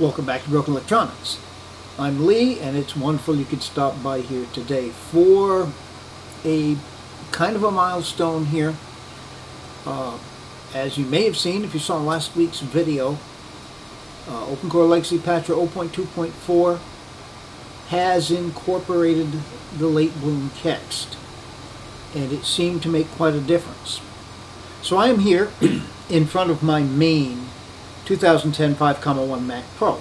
Welcome back to Broken Electronics. I'm Lee, and it's wonderful you could stop by here today for a kind of a milestone here. As you may have seen if you saw last week's video, OpenCore Legacy Patch 0.2.4 has incorporated the Latebloom text, and it seemed to make quite a difference. So I am here in front of my main 2010 5.1 Mac Pro,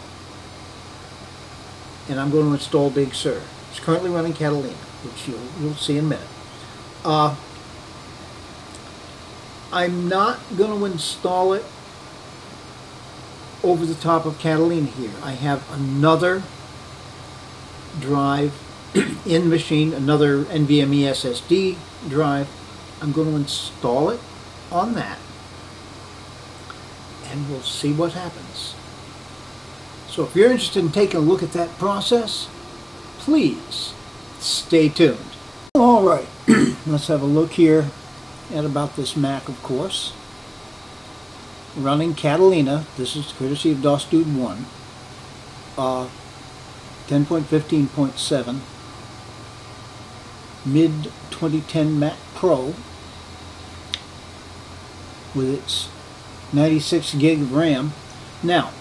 and I'm going to install Big Sur. It's currently running Catalina, which you'll see in a minute. I'm not going to install it over the top of Catalina here. I have another drive in the machine, another NVMe SSD drive. I'm going to install it on that, and we'll see what happens. So if you're interested in taking a look at that process, please stay tuned. Alright, let's have a look here at about this Mac, of course. Running Catalina. This is courtesy of DOS Dude 1. 10.15.7 mid 2010 Mac Pro with its 96 gig of RAM. Now,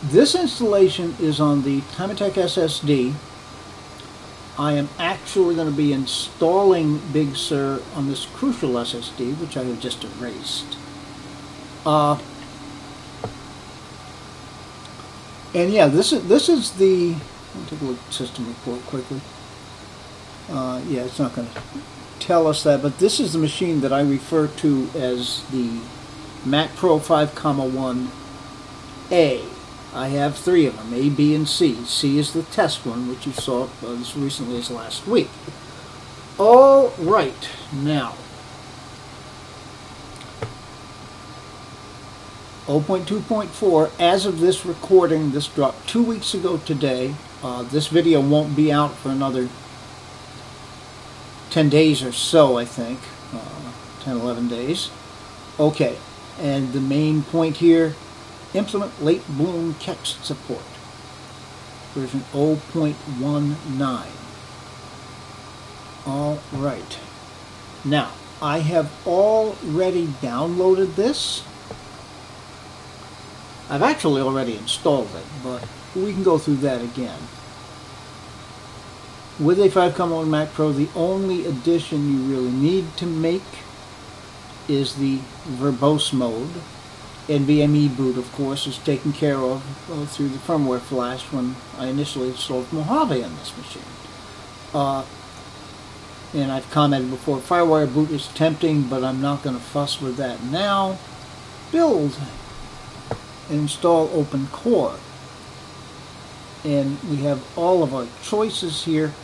this installation is on the Timatec SSD. I am actually going to be installing Big Sur on this Crucial SSD, which I have just erased. And yeah, this is the. I'll take a look at the system report quickly. Yeah, it's not going to tell us that, but this is the machine that I refer to as the Mac Pro 5.1A. I have three of them, A, B, and C. C is the test one, which you saw as recently as last week. All right, now 0.2.4, as of this recording, this dropped 2 weeks ago today. This video won't be out for another 10 days or so, I think. 10, 11 days. Okay, and the main point here, implement Latebloom text support, version 0.19. Alright, now I have already downloaded this. I've actually already installed it, but we can go through that again. With a 5.1 Mac Pro, the only addition you really need to make is the verbose mode. NVMe boot, of course, is taken care of through the firmware flash when I initially installed Mojave on this machine. And I've commented before, FireWire boot is tempting, but I'm not going to fuss with that now. Build and install OpenCore. And we have all of our choices here.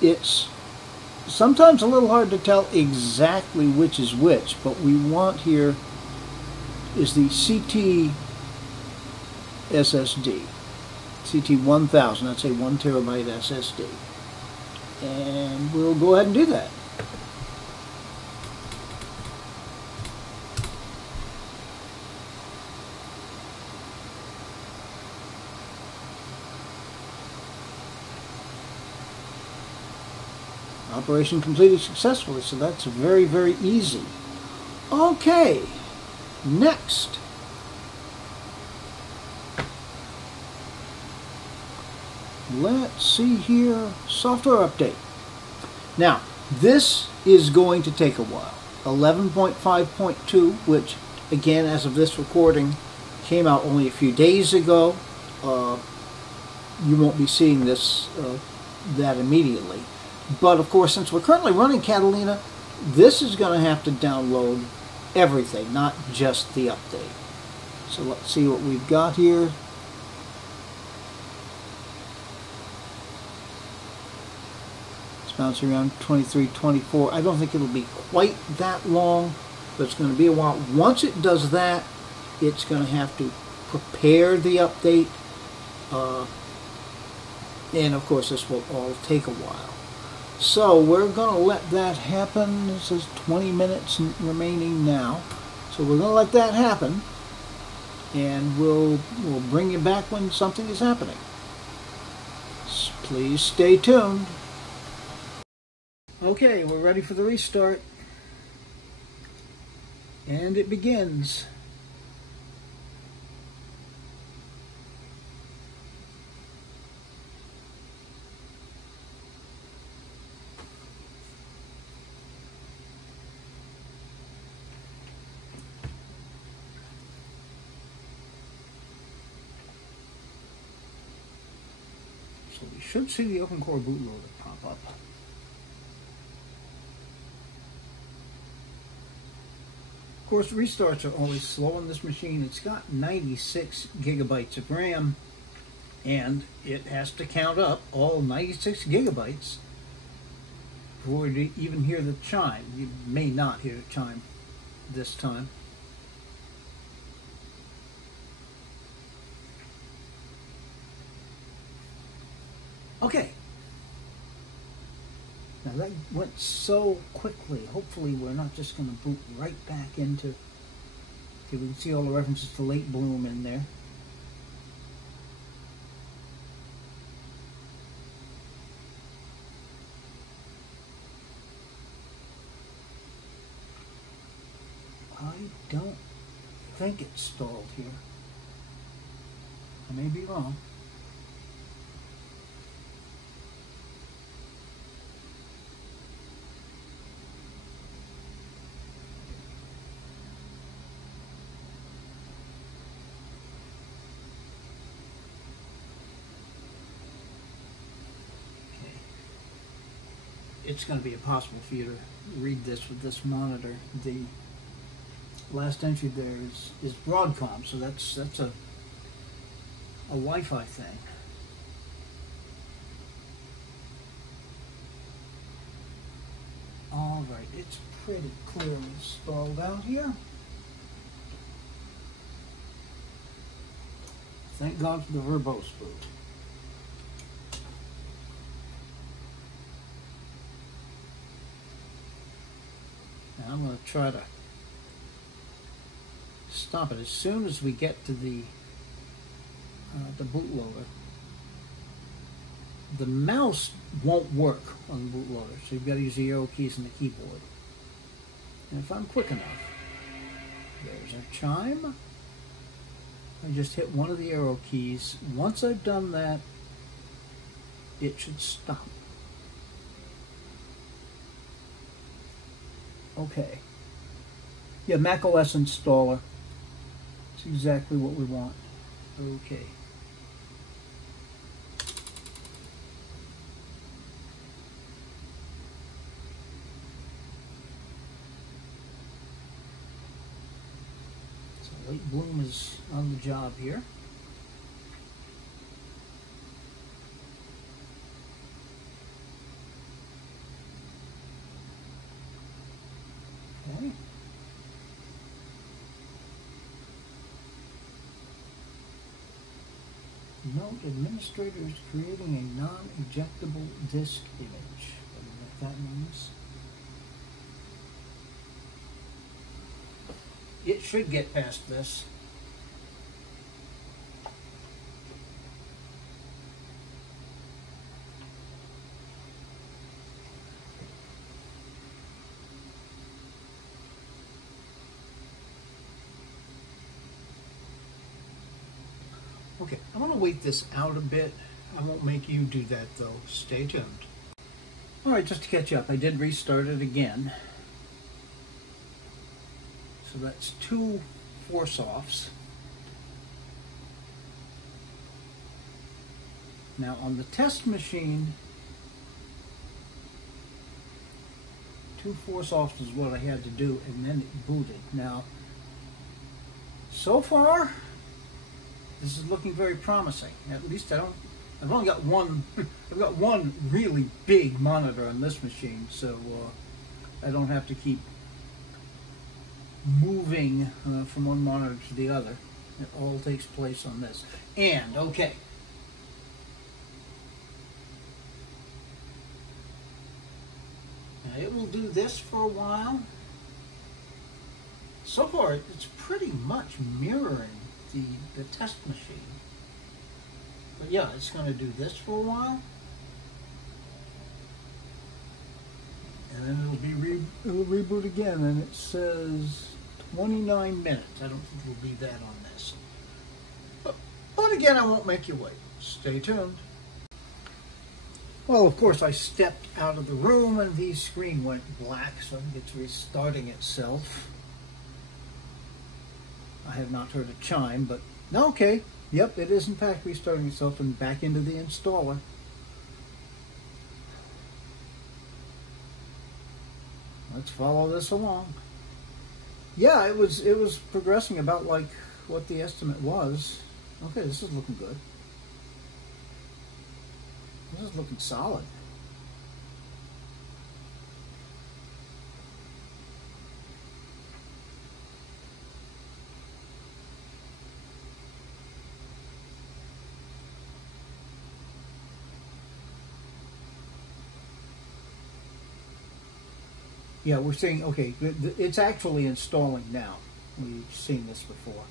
It's sometimes a little hard to tell exactly which is which, but we want here is the CT SSD, CT1000, that's a 1 terabyte SSD, and we'll go ahead and do that. Operation completed successfully, so that's very, very easy. Okay. Next, let's see here, software update. Now, this is going to take a while. 11.5.2, which, again, as of this recording, came out only a few days ago. You won't be seeing this that immediately. But, of course, since we're currently running Catalina, this is going to have to download everything, not just the update. So let's see what we've got here. It's bouncing around 23, 24. I don't think it'll be quite that long, but it's going to be a while. Once it does that, it's going to have to prepare the update. And of course, this will all take a while. So we're going to let that happen. It says 20 minutes remaining now. So we're going to let that happen. and we'll bring you back when something is happening. Please stay tuned. Okay, we're ready for the restart. And it begins. So we should see the OpenCore bootloader pop up. Of course, restarts are always slow on this machine. It's got 96 gigabytes of RAM, and it has to count up all 96 gigabytes before you even hear the chime. You may not hear the chime this time. Okay. Now that went so quickly. Hopefully we're not just going to boot right back into... Okay, we can see all the references to Latebloom in there. I don't think it's stalled here. I may be wrong. It's going to be impossible for you to read this with this monitor. The last entry there is Broadcom, so that's a Wi-Fi thing. All right, it's pretty clearly stalled out here. Thank God for the verbose boot. Now I'm going to try to stop it as soon as we get to the bootloader. The mouse won't work on the bootloader, so you've got to use the arrow keys and the keyboard. And if I'm quick enough, there's our chime. I just hit one of the arrow keys. Once I've done that, it should stop. Okay. Yeah, macOS installer. It's exactly what we want. Okay. So Latebloom is on the job here. Okay. Note, administrator is creating a non-ejectable disk image. I don't know what that means. It should get past this. Okay, I'm going to wait this out a bit. I won't make you do that though. Stay tuned. Alright, just to catch up, I did restart it again. So that's 2 force-offs. Now on the test machine, 2 force-offs is what I had to do, and then it booted. Now, so far, this is looking very promising. At least I've only got one, I've got one really big monitor on this machine, so I don't have to keep moving from one monitor to the other. It all takes place on this. And, okay. Now it will do this for a while. So far, it's pretty much mirroring the test machine. But yeah, it's going to do this for a while, and then it'll reboot again, and it says 29 minutes. I don't think it'll be that on this. But again, I won't make you wait. Stay tuned. Well, of course, I stepped out of the room and the screen went black, so it's restarting itself. I have not heard a chime, but okay. Yep, it is in fact restarting itself and back into the installer. Let's follow this along. Yeah, it was progressing about like what the estimate was. Okay, this is looking good. This is looking solid. Yeah, we're seeing, okay, it's actually installing now. We've seen this before.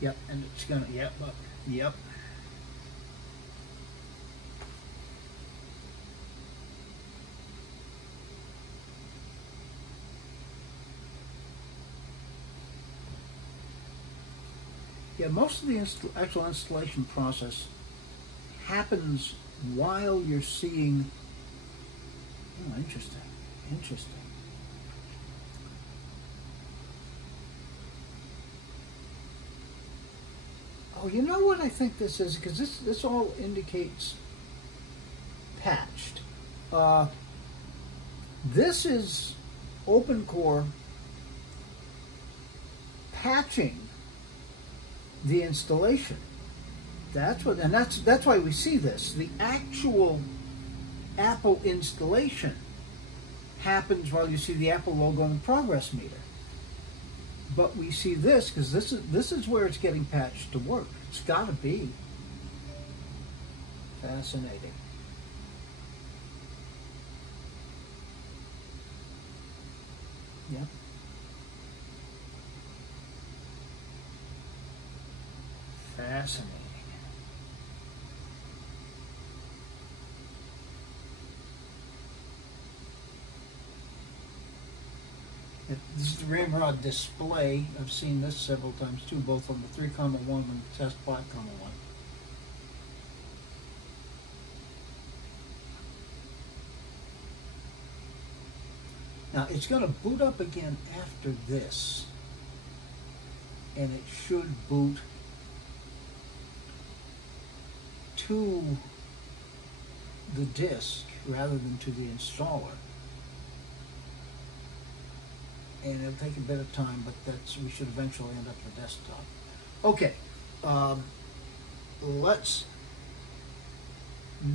Yep, and it's gonna, yep. Yeah, most of the actual installation process happens while you're seeing. Oh, interesting. Oh, you know what I think this is? Because this all indicates patched. This is OpenCore patching the installation. That's why we see this. The actual Apple installation happens while you see the Apple logo on the progress meter. But we see this because this is where it's getting patched to work. It's got to be. Fascinating. Yep. Fascinating. This is the Ramrod display. I've seen this several times too, both on the 3.1 and the test 5.1. Now it's going to boot up again after this, and it should boot to the disk rather than to the installer. And it'll take a bit of time, but we should eventually end up the desktop. Okay, let's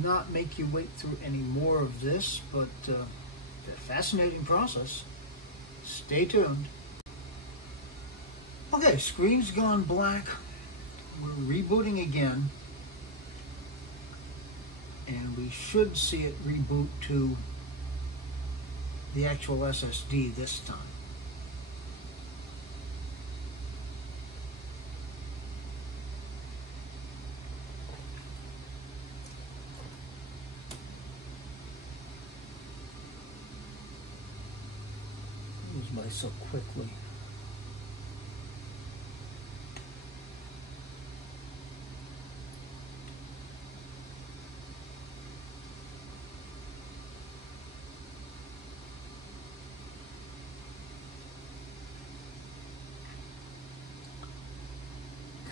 not make you wait through any more of this, but it's a fascinating process. Stay tuned. Okay, screen's gone black. We're rebooting again. And we should see it reboot to the actual SSD this time. By so quickly.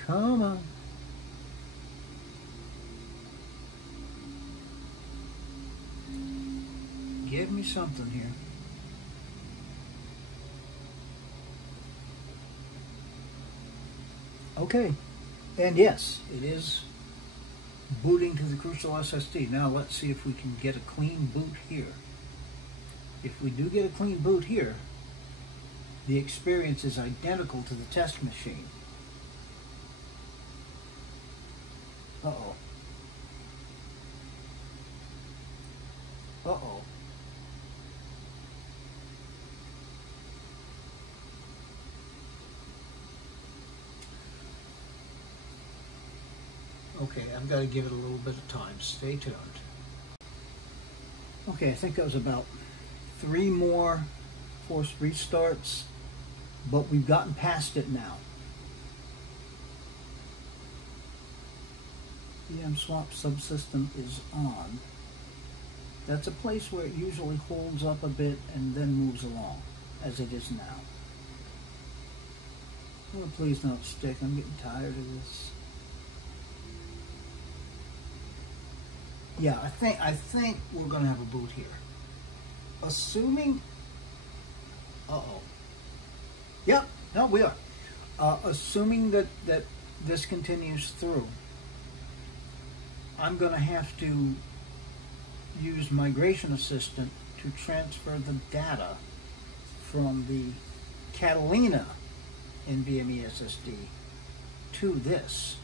Come on. Give me something here. Okay, and yes, it is booting to the Crucial SSD. Now let's see if we can get a clean boot here. If we do get a clean boot here, the experience is identical to the test machine. Uh-oh. Uh-oh. Okay, I've got to give it a little bit of time. Stay tuned. Okay, I think that was about 3 more forced restarts, but we've gotten past it now. VM swap subsystem is on. That's a place where it usually holds up a bit and then moves along, as it is now. Oh, please don't stick. I'm getting tired of this. Yeah, I think we're going to have a boot here. Assuming... Uh-oh. Yep, no, we are. Assuming that this continues through, I'm going to have to use Migration Assistant to transfer the data from the Catalina NVMe SSD to this.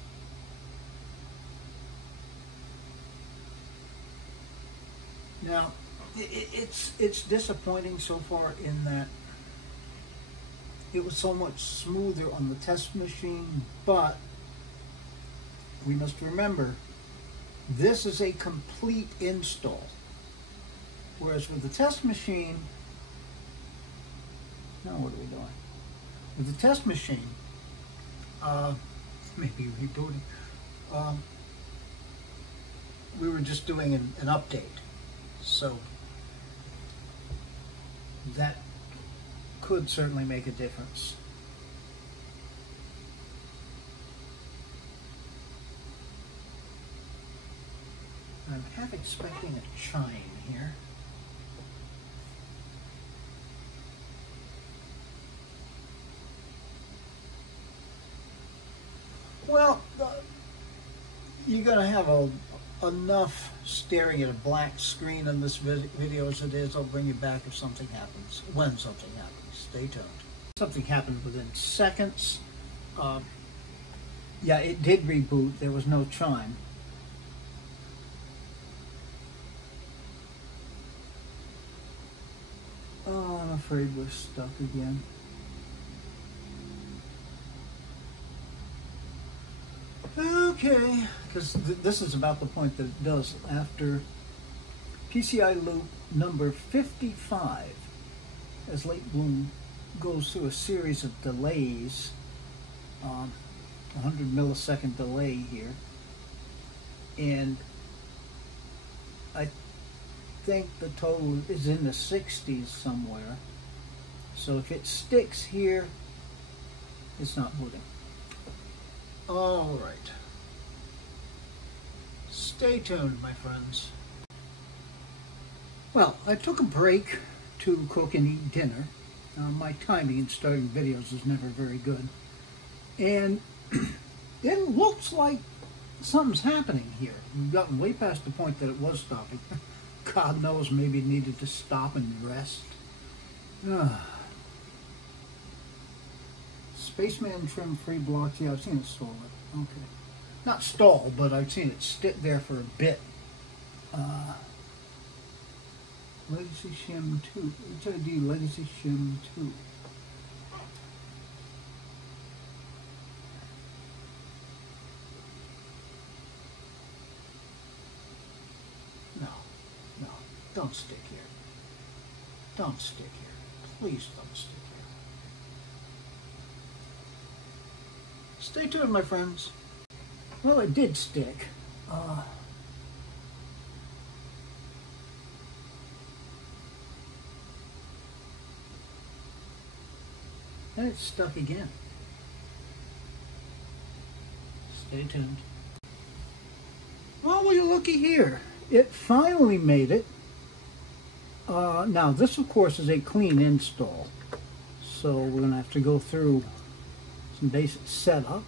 Now, it's disappointing so far in that it was so much smoother on the test machine, but we must remember this is a complete install. Whereas with the test machine, now what are we doing? With the test machine, maybe rebooting, we were just doing an update. So that could certainly make a difference. I'm half expecting a chime here. Well, you're going to have enough staring at a black screen on this video as it is. I'll bring you back if something happens, when something happens. Stay tuned. Something happened within seconds. Yeah, it did reboot. There was no chime. Oh, I'm afraid we're stuck again. Okay, because this is about the point that it does. After PCI loop number 55, as Latebloom goes through a series of delays, 100 millisecond delay here, and I think the total is in the 60s somewhere. So if it sticks here, it's not booting. All right. Stay tuned, my friends. Well, I took a break to cook and eat dinner. My timing in starting videos is never very good. And it looks like something's happening here. We've gotten way past the point that it was stopping. God knows, maybe it needed to stop and rest. Spaceman trim free blocks. Yeah, I've seen it stall it. Okay. Not stall, but I've seen it sit there for a bit. Legacy Shim 2. HID Legacy Shim 2. No, don't stick here. Don't stick here. Please don't stick here. Stay tuned, my friends. Well, it did stick. And it's stuck again. Stay tuned. Well, will you looky here? It finally made it. Now, this, of course, is a clean install. So we're going to have to go through some basic setup.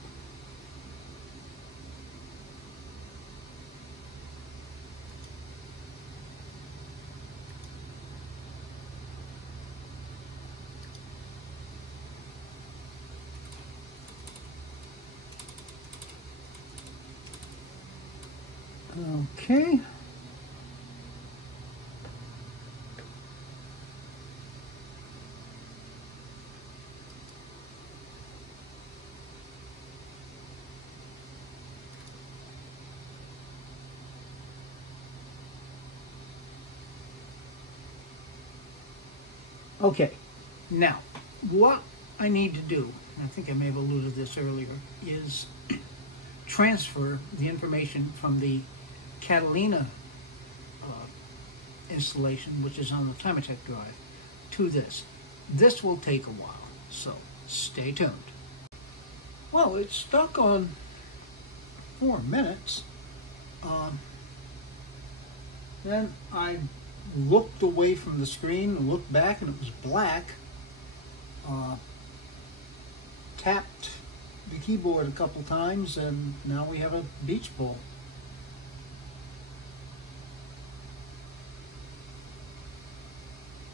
Okay. Okay, now what I need to do, and I think I may have alluded to this earlier, is transfer the information from the Catalina installation, which is on the Timatech drive, to this. This will take a while, so stay tuned. Well, it's stuck on 4 minutes. Then I looked away from the screen and looked back, and it was black. Tapped the keyboard a couple times, and now we have a beach ball.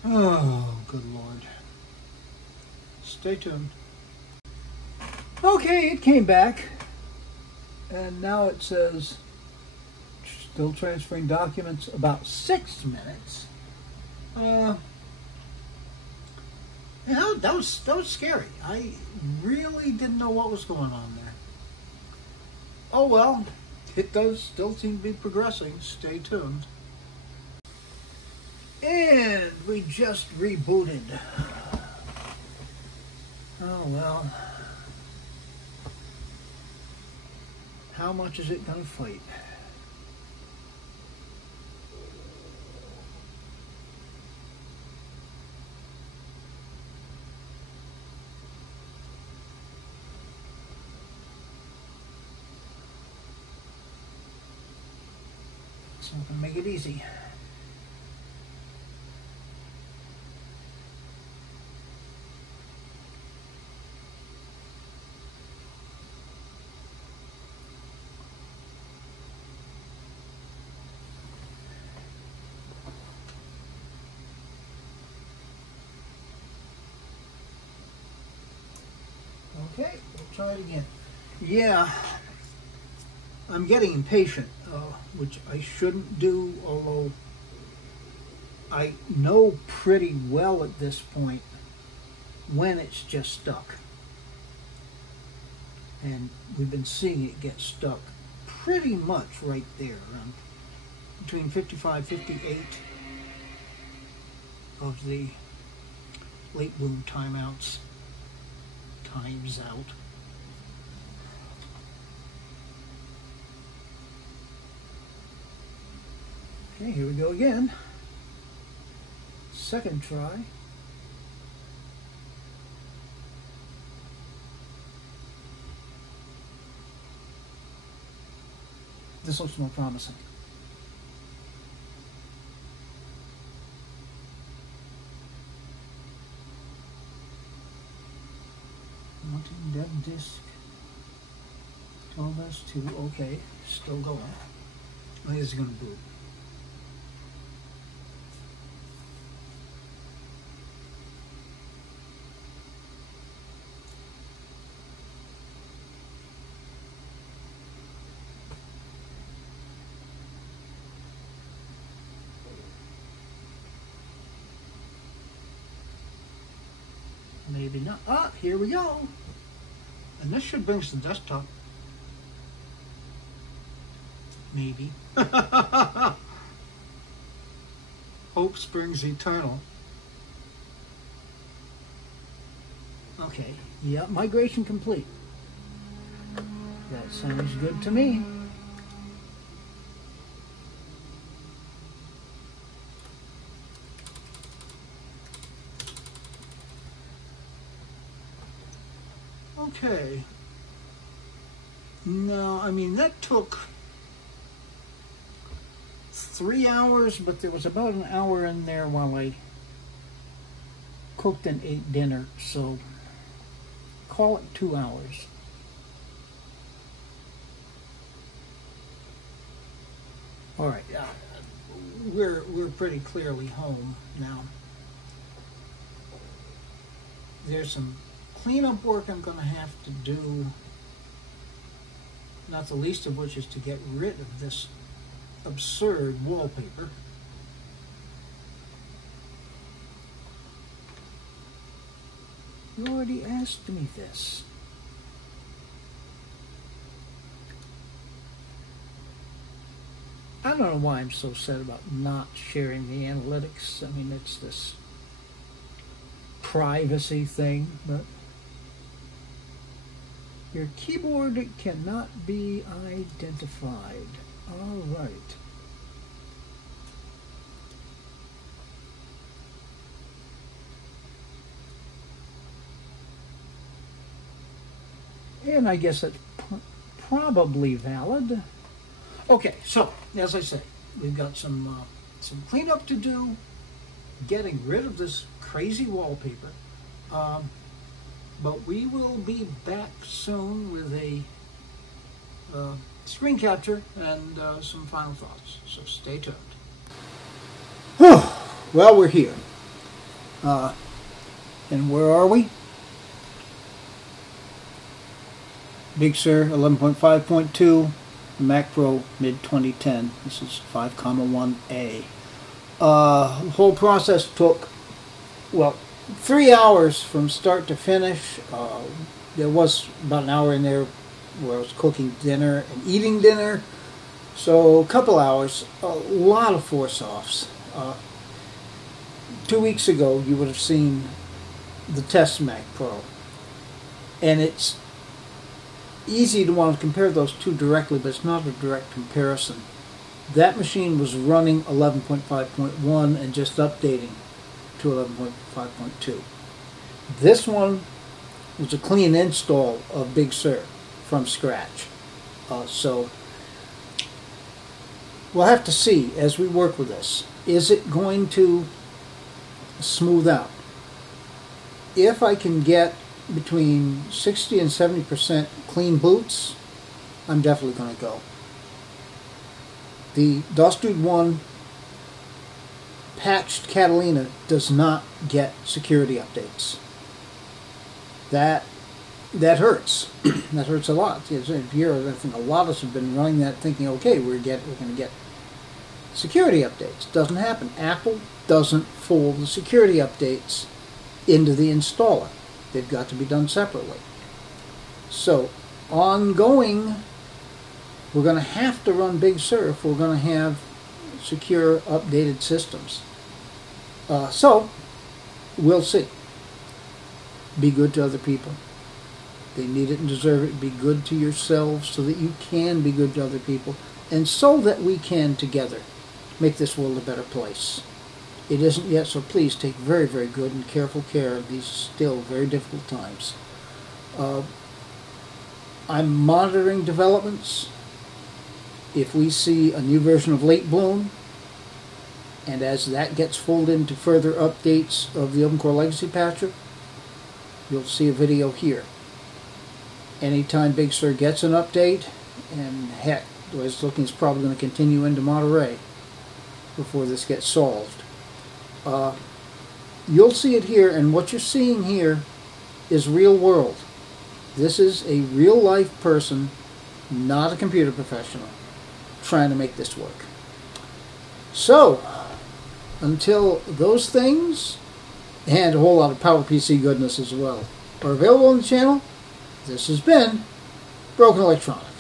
Oh, good Lord. Stay tuned. Okay, it came back, and now it says still transferring documents, about 6 minutes. Yeah, that was scary. I really didn't know what was going on there. Oh well, it does still seem to be progressing. Stay tuned. And we just rebooted. Oh well. How much is it going to fight? It's not going to make it easy. Okay, we'll try it again. Yeah, I'm getting impatient, which I shouldn't do, although I know pretty well at this point when it's just stuck. And we've been seeing it get stuck pretty much right there, around between 55, 58 of the Latebloom timeouts. Times out. Okay, here we go again. Second try. This looks more promising. Mounting dead disk. 12S2. Okay, still going. I think it's going to boot. Maybe not. Ah, here we go. And this should bring us to the desktop. Maybe. Hope springs eternal. Okay. Yeah, migration complete. That sounds good to me. Okay. No, I mean, that took 3 hours, but there was about an hour in there while I cooked and ate dinner, so call it 2 hours. All right, we're pretty clearly home now. There's some cleanup work I'm going to have to do, not the least of which is to get rid of this absurd wallpaper. You already asked me this. I don't know why I'm so sad about not sharing the analytics. I mean, it's this privacy thing, but your keyboard cannot be identified. All right. And I guess that's probably valid. Okay, so as I said, we've got some cleanup to do, getting rid of this crazy wallpaper. But we will be back soon with a screen capture and some final thoughts. So stay tuned. Well, we're here. And where are we? Big Sur 11.5.2, Mac Pro mid-2010. This is 5,1A. The whole process took, well, 3 hours from start to finish. There was about an hour in there where I was cooking dinner and eating dinner. So a couple hours, a lot of force-offs. 2 weeks ago, you would have seen the test Mac Pro. And it's easy to want to compare those two directly, but it's not a direct comparison. That machine was running 11.5.1 and just updating to 11.5.2. This one was a clean install of Big Sur from scratch. So we'll have to see as we work with this. Is it going to smooth out? If I can get between 60 and 70% clean boots, I'm definitely going to go. The DOS Dude 1 patched Catalina does not get security updates. That hurts. That hurts a lot. I think a lot of us have been running that thinking, okay, we're going to get security updates. Doesn't happen. Apple doesn't fold the security updates into the installer. They've got to be done separately. So, ongoing, we're going to have to run Big Sur if we're going to have secure, updated systems. So, we'll see. Be good to other people. They need it and deserve it. Be good to yourselves so that you can be good to other people, and so that we can together make this world a better place. It isn't yet, so please take very, very good and careful care of these still very difficult times. I'm monitoring developments. If we see a new version of Latebloom, and as that gets folded into further updates of the OpenCore Legacy Patcher, you'll see a video here. Anytime Big Sur gets an update, and heck, the way it's looking, it's probably going to continue into Monterey before this gets solved. You'll see it here, and what you're seeing here is real world. This is a real life person, not a computer professional, trying to make this work. So, until those things, and a whole lot of PowerPC goodness as well, are available on the channel, this has been Broken Electronics.